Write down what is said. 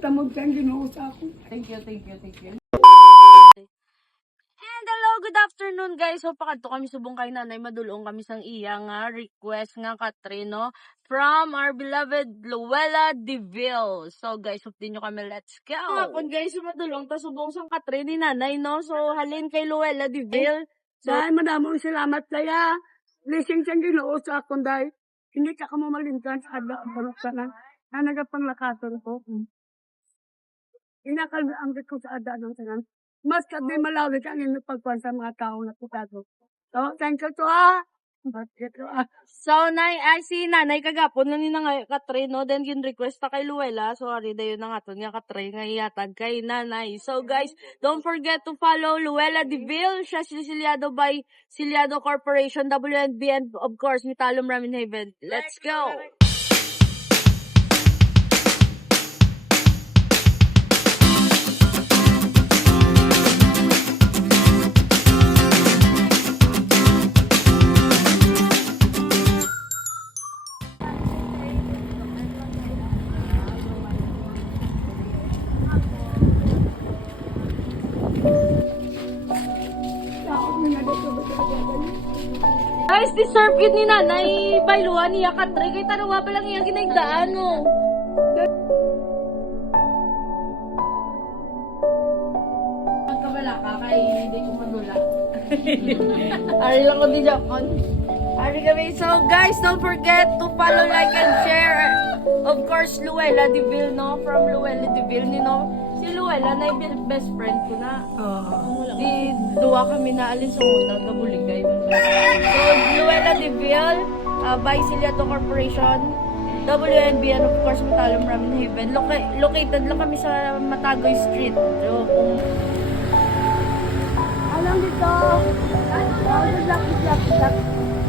tamod kang Ginoo sa ako. Thank you. And hello, good afternoon guys. So pakadto kami subong kay nanay, madulong kami sang iya nga request nga Katrino from our beloved Luella Deville. So guys, update nyo kami, let's go. Hapon guys, madulong ta subong sang Katrin ni nanay, no? So halin kay Luella Deville. So Dahil madamong salamat kaya. Blessing kang Ginoo sa akong dahil. Hindi ka malintan sa adla ang panuksanan na nagapanglakasan ko. Inakalbaan ko sa adla ng sanan. Mas kabi malawig ang inyong pagpuan sa mga tao na putado. So, thank you to So, si nanay kagapon na ni nga Katrin, no? Then, yung request ta kay Luella. So, ari dayon na nga to nga Katrin nga iatag kay nanay. So, guys, don't forget to follow Luella Deville. Siya siliado by Siliado Corporation, WNB, and of course, Mitalum Ramen Haven. Let's go! Guys, deserve yun ni nanay Bailuan niya Katrin. Kay tarawa pa lang iyang ginaigdaan, no? Magkabala ka kay hindi ko madula. Ari lang ko di Japon. Ari kami. So guys, don't forget to follow, like, and share. Of course, Luella Deville, no? From Luella Deville, you know? Si Luella na yung best friend ko na. Di duwa kami na alin sa una, gabuligay. So, Luella Deville, by Siliado Corporation, WNB, and of course, Mitalum Ramen Haven. Located lang kami sa Matagoy Street. So, kung Alam dito. Ano? Laki.